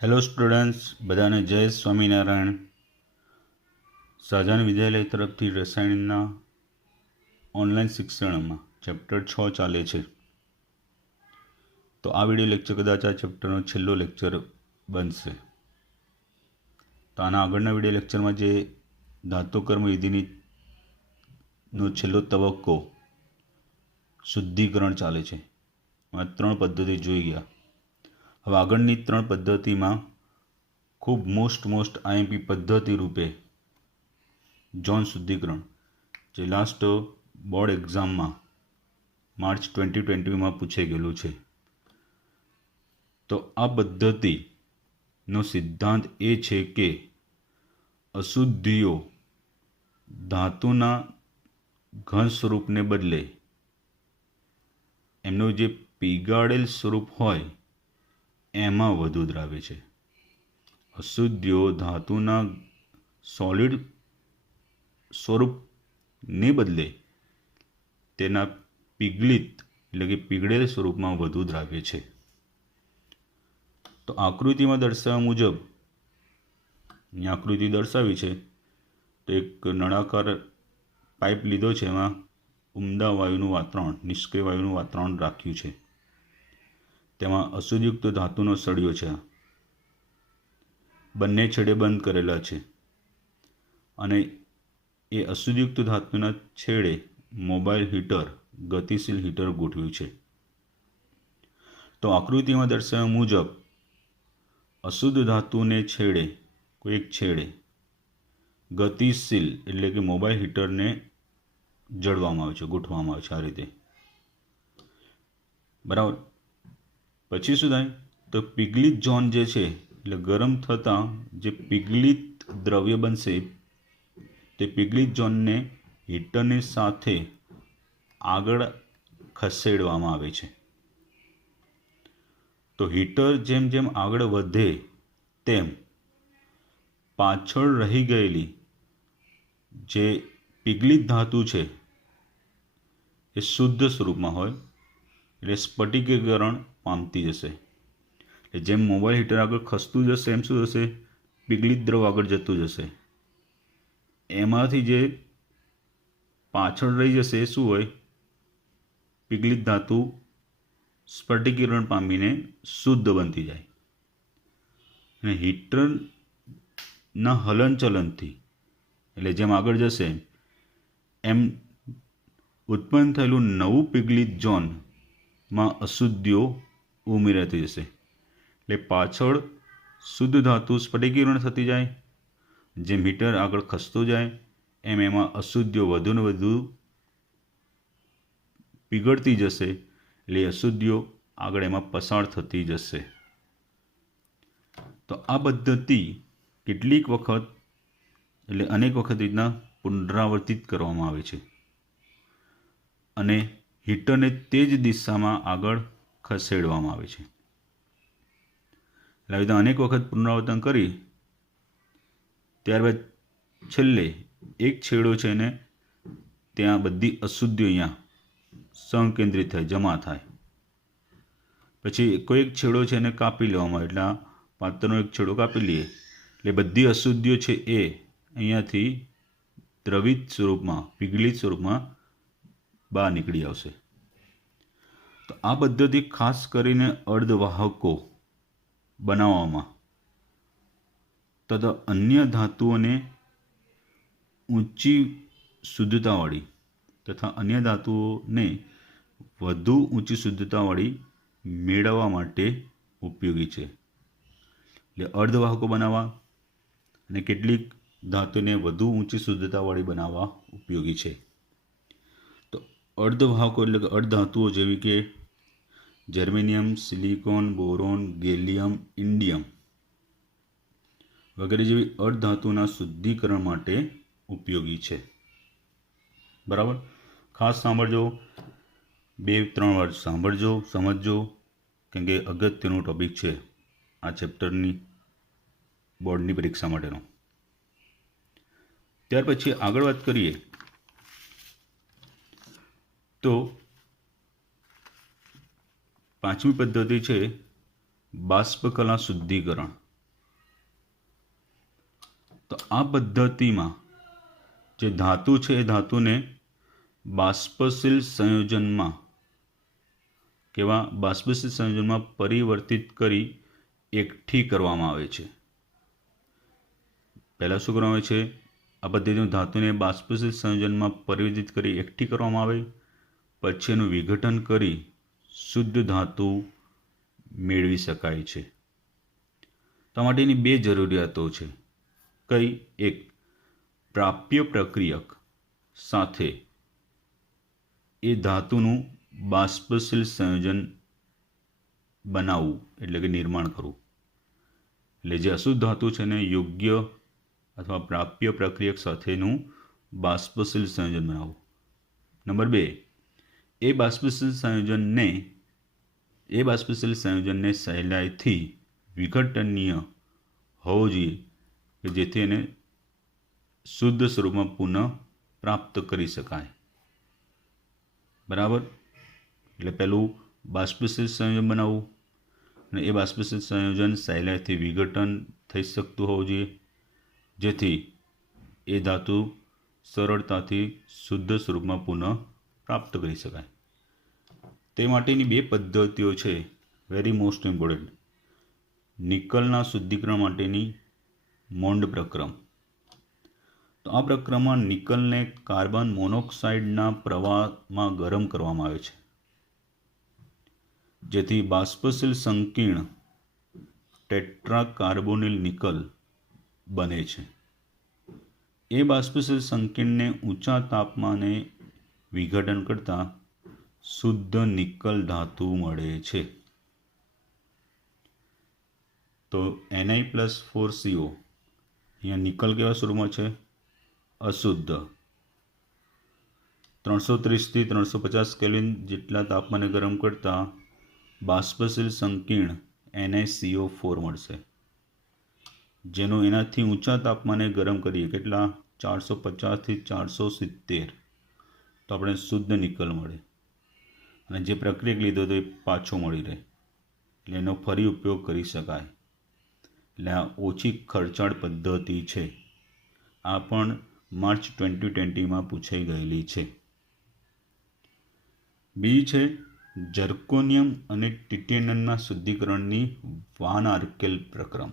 Hello students, બધાને જય સ્વામિનારાયણ. સહજાન વિદ્યાલય તરફથી રસાયણના ઓનલાઈન શિક્ષણમાં ચેપ્ટર 6 ચાલે છે. તો આ વિડીયો લેક્ચર કદાચ આ ચેપ્ટરનો છેલ્લો લેક્ચર બનશે. તો આના આગળના વિડીયો લેક્ચરમાં જે ધાતુકર્મ વિધિનો છેલ્લો તબક્કો શુદ્ધિકરણ ચાલે છે, આ 3 પદ્ધતિ જોઈ ગયા. હવે આગળની 3 પદ્ધતિમાં ખૂબ મોસ્ટ આઈએમપી પદ્ધતિ રૂપે જોન શુદ્ધિકરણ, જે લાસ્ટ બોર્ડ એક્ઝામમાં માર્ચ 2020માં પૂછાઈ ગયેલું છે. તો આ પદ્ધતિનો સિદ્ધાંત એ છે કે અશુદ્ધિઓ ધાતુના ઘન સ્વરૂપને બદલે એમનું જે પીગાળેલ સ્વરૂપ હોય એમાં વધુ દ્રાવે છે. અશુદ્ધિઓ ધાતુના સોલિડ સ્વરૂપને બદલે તેના પીગળિત એટલે કે પીગળેલ સ્વરૂપમાં વધુ દ્રાવે છે. તો આકૃતિમાં દર્શાવ્યા મુજબ અહીં આકૃતિ દર્શાવી છે. તો એક નળાકાર પાઇપ લીધો છે, એમાં ઉમદા વાયુનું વાતાવરણ, નિષ્ક્રિય વાયુનું વાતાવરણ રાખ્યું છે. તેમાં અશુદ્ધયુક્ત ધાતુનો સળિયો છે, બંને છેડે બંધ કરેલા છે, અને એ અશુદ્ધયુક્ત ધાતુના છેડે મોબાઈલ હીટર, ગતિશીલ હીટર ગોઠવ્યું છે. તો આકૃતિમાં દર્શાવ્યા મુજબ અશુદ્ધ ધાતુને છેડે કોઈ એક છેડે ગતિશીલ એટલે કે મોબાઈલ હીટરને જડવામાં આવે છે, ગોઠવવામાં આવે છે આ રીતે. બરાબર. પછી શું થાય? તો પીગલિત ઝોન જે છે, એટલે ગરમ થતાં જે પીગલિત દ્રવ્ય બનશે તે પીગલિત ઝોનને હીટરની સાથે આગળ ખસેડવામાં આવે છે. તો હીટર જેમ જેમ આગળ વધે તેમ પાછળ રહી ગયેલી જે પીગલિત ધાતુ છે એ શુદ્ધ સ્વરૂપમાં હોય એટલે સ્ફટિકીકરણ પામતી જશે. જેમ મોબાઈલ હીટર આગળ ખસતું જશે એમ શું થશે? પીગલિત દ્રવ આગળ જતું જશે. એમાંથી જે પાછળ રહી જશે એ શું હોય? પીગલિત ધાતુ સ્ફટિકીકરણ પામીને શુદ્ધ બનતી જાય. અને હીટરના હલનચલનથી એટલે જેમ આગળ જશે એમ ઉત્પન્ન થયેલું નવું પીગલિત ઝોનમાં અશુદ્ધિઓ ઉમેરાતી જશે. એટલે પાછળ શુદ્ધ ધાતુ સ્ફટિકીકરણ થતી જાય, જેમ હીટર આગળ ખસતું જાય એમ એમાં અશુદ્ધિઓ વધુ ને વધુ પીગળતી જશે. એટલે અશુદ્ધિઓ આગળ એમાં પસાર થતી જશે. તો આ પદ્ધતિ કેટલીક વખત એટલે અનેક વખત રીતના પુનરાવર્તિત કરવામાં આવે છે અને હીટરને તે જ દિશામાં આગળ ખસેડવામાં આવે છે. એટલે આવી રીતે અનેક વખત પુનરાવર્તન કરી ત્યારબાદ છેલ્લે એક છેડો છે એને ત્યાં બધી અશુદ્ધિઓ અહીંયા સંકેન્દ્રિત થાય, જમા થાય. પછી કોઈ એક છેડો છે એને કાપી લેવામાં આવે. એટલે આ પાત્રનો એક છેડો કાપી લઈએ એટલે બધી અશુદ્ધિઓ છે એ અહીંયાથી દ્રવિત સ્વરૂપમાં, પીગલિત સ્વરૂપમાં બહાર નીકળી આવશે. તો આ પદ્ધતિ ખાસ કરીને અર્ધવાહકો બનાવવામાં તથા અન્ય ધાતુઓને ઊંચી શુદ્ધતાવાળી તથા અન્ય ધાતુઓને વધુ ઊંચી શુદ્ધતાવાળી મેળવવા માટે ઉપયોગી છે. એટલે અર્ધવાહકો બનાવવા અને કેટલીક ધાતુને વધુ ઊંચી શુદ્ધતાવાળી બનાવવા ઉપયોગી છે. તો અર્ધવાહકો એટલે કે અર્ધધાતુઓ જેવી કે germanium, silicon, boron, gallium, indium વગેરે જેવી અર્ધધાતુના શુદ્ધિકરણ માટે ઉપયોગી છે. બરાબર. ખાસ સાંભળજો, 2-3 વાર સાંભળજો, સમજજો, કેમ કે અગત્યનો ટૉપિક છે આ ચેપ્ટરની બોર્ડની પરીક્ષા માટેનો. ત્યાર પછી આગળ વાત કરીએ તો 5મી પદ્ધતિ છે બાષ્પકલા શુદ્ધિકરણ. તો આ પદ્ધતિમાં જે ધાતુ છે એ ધાતુને બાષ્પશીલ સંયોજનમાં કેવા બાષ્પશીલ સંયોજનમાં પરિવર્તિત કરી એકઠી કરવામાં આવે છે. પહેલાં શું કરવામાં આવે છે? આ પદ્ધતિમાં ધાતુને બાષ્પશીલ સંયોજનમાં પરિવર્તિત કરી એકઠી કરવામાં આવે, પછી એનું વિઘટન કરી શુદ્ધ ધાતુ મેળવી શકાય છે. તો આ માટેની બે જરૂરિયાતો છે. કઈ? એક, પ્રાપ્ય પ્રક્રિયક સાથે એ ધાતુનું બાષ્પશીલ સંયોજન બનાવવું એટલે કે નિર્માણ કરવું. એટલે જે અશુદ્ધ ધાતુ છે એને યોગ્ય અથવા પ્રાપ્ય પ્રક્રિયક સાથેનું બાષ્પશીલ સંયોજન બનાવવું. નંબર 2, એ બાષ્પશીલ સંયોજનને સહેલાઈથી વિઘટનીય હોવો જોઈએ કે જેથી એને શુદ્ધ સ્વરૂપમાં પુનઃ પ્રાપ્ત કરી શકાય. બરાબર? એટલે પહેલું બાષ્પશીલ સંયોજન બનાવવું અને એ બાષ્પશીલ સંયોજન સહેલાઈથી વિઘટન થઈ શકતું હોવું જોઈએ જેથી એ ધાતુ સરળતાથી શુદ્ધ સ્વરૂપમાં પુનઃ પ્રાપ્ત કરી શકાય. તે માટેની બે પદ્ધતિઓ છે, વેરી મોસ્ટ ઇમ્પોર્ટન્ટ. નિકલના શુદ્ધિકરણ માટેની મોન્ડ પ્રક્રમ. તો આ પ્રક્રમમાં નિકલને કાર્બન મોનોક્સાઇડના પ્રવાહમાં ગરમ કરવામાં આવે છે જેથી બાષ્પશીલ સંકીર્ણ ટેટ્રાકાર્બોનિલ નિકલ બને છે. એ બાષ્પશીલ સંકીર્ણને ઊંચા તાપમાને વિઘટન કરતાં શુદ્ધ નિકલ ધાતુ મળે છે. તો Ni+4CO અહીંયા નિકલ કેવા સ્વરૂપમાં છે? અશુદ્ધ. 330 થી 350 કેલ્વિન જેટલા તાપમાને ગરમ કરતાં બાષ્પશીલ સંકીર્ણ NiCO4 મળશે, જેનું એનાથી ઊંચા તાપમાને ગરમ કરીએ, કેટલા? 450 થી 470, તો આપણે શુદ્ધ નિકલ મળે અને જે પ્રક્રિયક લીધો તો એ પાછો મળી રહે, એટલે એનો ફરી ઉપયોગ કરી શકાય. એટલે આ ઓછી ખર્ચાળ પદ્ધતિ છે. આ પણ માર્ચ 2020માં પૂછાઈ ગયેલી છે. બીજી છે ઝર્કોનિયમ અને ટિટેનિયમના શુદ્ધિકરણની વાન આર્કેલ પ્રક્રમ.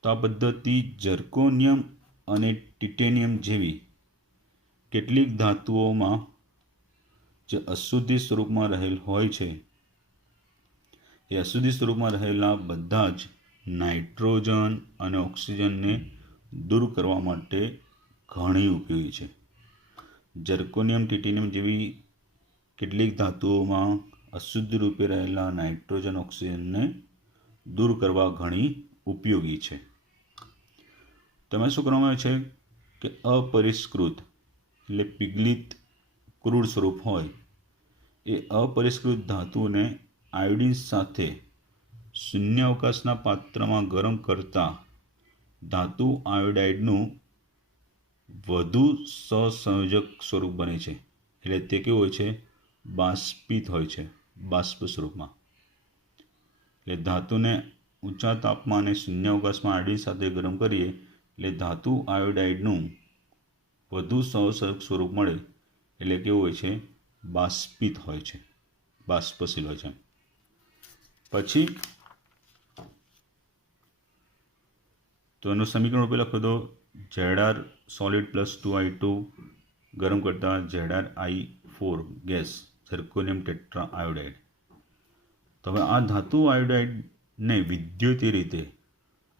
તો આ પદ્ધતિ ઝર્કોનિયમ અને ટિટેનિયમ જેવી કેટલીક ધાતુઓમાં જે અશુદ્ધિ સ્વરૂપમાં રહેલ હોય છે એ અશુદ્ધિ સ્વરૂપમાં રહેલા બધા જ નાઇટ્રોજન અને ઓક્સિજનને દૂર કરવા માટે ઘણી ઉપયોગી છે. ઝર્કોનિયમ ટિટેનિયમ જેવી કેટલીક ધાતુઓમાં અશુદ્ધ રૂપે રહેલા નાઇટ્રોજન ઓક્સિજનને દૂર કરવા ઘણી ઉપયોગી છે. તેમાં શું કરવામાં આવે છે કે અપરિષ્કૃત એટલે પીગલિત ક્રૂડ સ્વરૂપ હોય એ અપરિષ્કૃત ધાતુને આયોડિન સાથે શૂન્યાવકાશના પાત્રમાં ગરમ કરતાં ધાતુ આયોડાઇડનું વધુ સહસંયોજક સ્વરૂપ બને છે. એટલે તે કેવું હોય છે? બાષ્પિત હોય છે, બાષ્પ સ્વરૂપમાં. એટલે ધાતુને ઊંચા તાપમાને શૂન્યાવકાશમાં આયોડિન સાથે ગરમ કરીએ એટલે ધાતુ આયોડાઇડનું વધુ સહસંયોજક સ્વરૂપ મળે, એટલે કેવું હોય છે? બાષ્પિત હોય છે, બાષ્પશીલ હોય છે. પછી તો એનું સમીકરણ રૂપે લખો તો Zr solid + 2I2 ગરમ કરતાં Zri4 ગેસ ઝર્કોનિયમ ટેટ્રા આયોડાઇડ. તો હવે આ ધાતુ આયોડાઇડને વિદ્યુતીય રીતે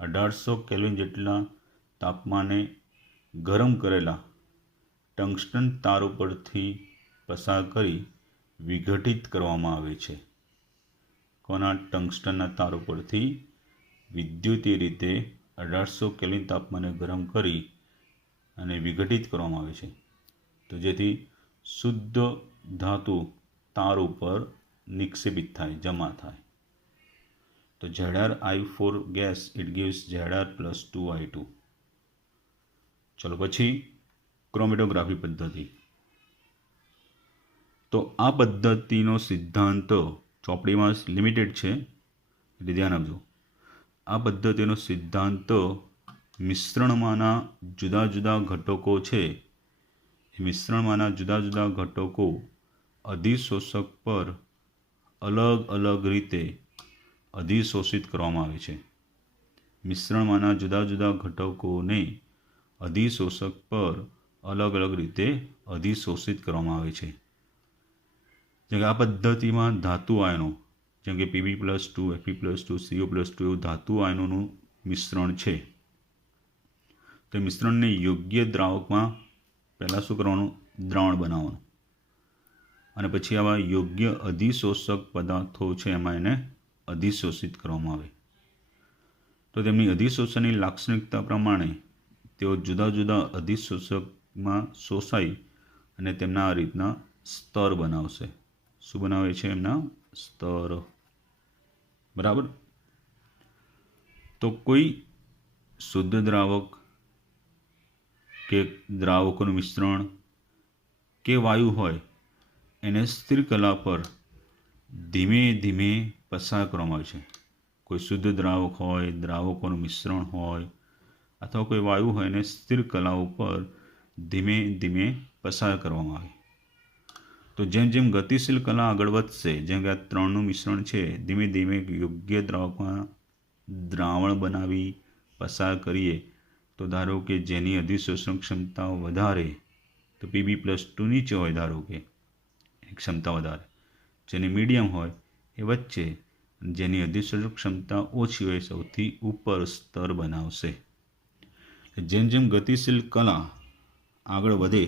1800 કેલ્વિન જેટલા તાપમાને ગરમ કરેલા ટંગસ્ટન તાર ઉપરથી પસાર કરી વિઘટિત કરવામાં આવે છે. કોના? ટંગસ્ટનના તાર ઉપરથી વિદ્યુતીય રીતે 1800 કેલ્વિન તાપમાને ગરમ કરી અને વિઘટિત કરવામાં આવે છે, તો જેથી શુદ્ધ ધાતુ તાર ઉપર નિક્ષેપિત થાય, જમા થાય. તો Zri4 gas it gives Zr + 2I2. ચલો પછી ક્રોમેટોગ્રાફી પદ્ધતિ. તો આ પદ્ધતિનો સિદ્ધાંત ચોપડીમાં લિમિટેડ છે એટલે ધ્યાન આપજો. આ પદ્ધતિનો સિદ્ધાંત મિશ્રણમાંના જુદા જુદા ઘટકો છે એ મિશ્રણમાંના જુદા જુદા ઘટકો અધિશોષક પર અલગ અલગ રીતે અધિશોષિત કરવામાં આવે છે. મિશ્રણમાંના જુદા જુદા ઘટકોને અધિશોષક પર અલગ અલગ રીતે અધિશોષિત કરવામાં આવે છે. જેમ કે આ પદ્ધતિમાં ધાતુ આયનો જેમ કે Pb+2 Fe+2 CO+2 એવું ધાતુ આયનોનું મિશ્રણ છે. તો મિશ્રણને યોગ્ય દ્રાવકમાં પહેલાં શું કરવાનું? દ્રાવણ બનાવવાનું, અને પછી આવા યોગ્ય અધિશોષક પદાર્થો છે એમાં એને અધિશોષિત કરવામાં આવે. તો તેમની અધિશોષણની લાક્ષણિકતા પ્રમાણે તેઓ જુદા જુદા અધિશોષકમાં શોષાઈ અને તેમના આ રીતના સ્તર બનાવશે. શું બનાવે છે? એમના સ્તર. બરાબર. તો કોઈ શુદ્ધ દ્રાવક કે દ્રાવકોનું મિશ્રણ કે વાયુ હોય એને સ્થિર કલા પર ધીમે ધીમે પસાર કરવામાં આવે છે. કોઈ શુદ્ધ દ્રાવક હોય, દ્રાવકોનું મિશ્રણ હોય અથવા કોઈ વાયુ હોય એને સ્થિર કલા ઉપર ધીમે ધીમે પસાર કરવામાં આવે. તો જેમ જેમ ગતિશીલ કલા આગળ વધશે, જેમ કે આ ત્રણનું મિશ્રણ છે, ધીમે ધીમે યોગ્ય દ્રાવકમાં દ્રાવણ બનાવી પસાર કરીએ તો ધારો કે જેની અધિશોષણ ક્ષમતા વધારે તો Pb+2 નીચે હોય, ધારો કે ક્ષમતા વધારે, જેની મીડિયમ હોય એ વચ્ચે, જેની અધિશોષણ ક્ષમતા ઓછી હોય સૌથી ઉપર સ્તર બનાવશે. જેમ જેમ ગતિશીલ કલા આગળ વધે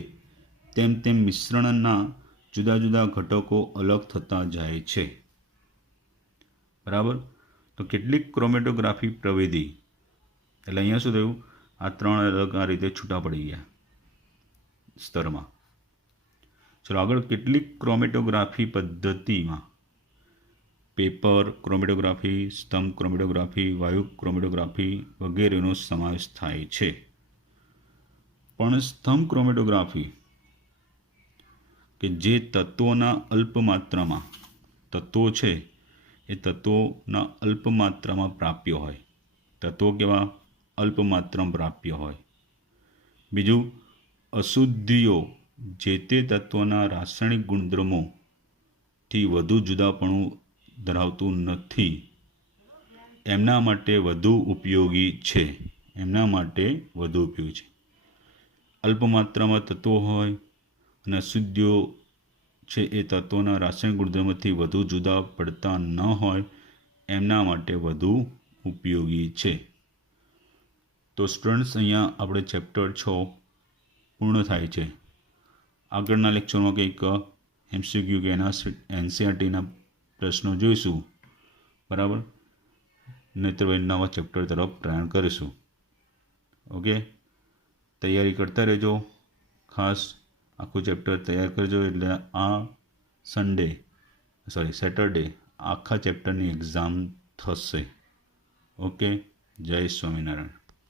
તેમ તેમ મિશ્રણના જુદા જુદા ઘટકો અલગ થતા જાય છે. બરાબર. તો કેટલીક ક્રોમેટોગ્રાફી પ્રવિધિ, એટલે અહીંયા શું થયું? આ ત્રણ અલગ આ રીતે છૂટા પડી ગયા સ્તરમાં. ચલો આગળ, કેટલીક ક્રોમેટોગ્રાફી પદ્ધતિમાં પેપર ક્રોમેટોગ્રાફી, સ્તંભ ક્રોમેટોગ્રાફી, વાયુ ક્રોમેટોગ્રાફી વગેરેનો સમાવેશ થાય છે. પણ સ્તંભ ક્રોમેટોગ્રાફી કે જે તત્વોના અલ્પ માત્રામાં, તત્વો છે એ તત્વોના અલ્પ માત્રામાં પ્રાપ્ય હોય. તત્વો કેવા? અલ્પ માત્રામાં પ્રાપ્ય હોય. બીજું, અશુદ્ધિઓ જે તે તત્વોના રાસાયણિક ગુણધર્મોથી વધુ જુદાપણું ધરાવતું નથી, એમના માટે વધુ ઉપયોગી છે. એમના માટે વધુ ઉપયોગી છે. અલ્પ માત્રામાં તત્વો હોય અને અશુદ્ધિઓ છે એ તત્વોના રાસાયણિક ગુણધર્મોથી વધુ જુદા પડતા ન હોય એમના માટે વધુ ઉપયોગી છે. તો સ્ટુડન્ટ્સ, અહીંયા આપણે ચેપ્ટર 6 પૂર્ણ થાય છે. આગળના લેક્ચરમાં કંઈક MCQ કે NCERTના પ્રશ્નો જોઈશું. બરાબર. નહીંતર નવા ચેપ્ટર તરફ પ્રયાણ કરીશું. ઓકે, તૈયારી કરતા રહેજો. ખાસ આખું ચેપ્ટર તૈયાર કરજો, એટલે આ સેટરડે આખા ચેપ્ટરની એક્ઝામ થશે. ઓકે, જય સ્વામિનારાયણ.